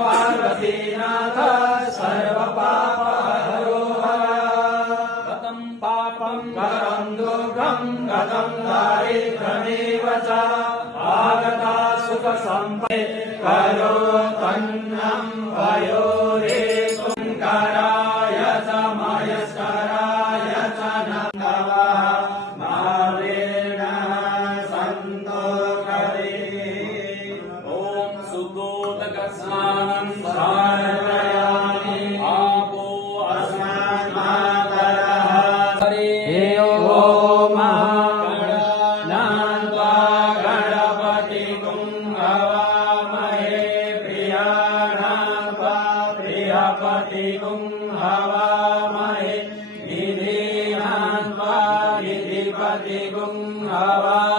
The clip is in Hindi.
पार्वतीनाथ सर्वपापहरो गतं पापं करं दुर्गं गतं दारिद्र्यमेव च आगता सुखसम्पदे करो तन्नं वयोरेतुं कराय च मयस्कराय च नमः मावेण सन्तोषरे ॐ सुबोधकस्नानं समर्पयामि आपो अस्मान्मातरः हरे ओम गणानान्त्वा गणपतिं हवामहे प्रियाणान्त्वा प्रियपतिं हवामहे निधीनान्त्वा निधिपतिं हवामहे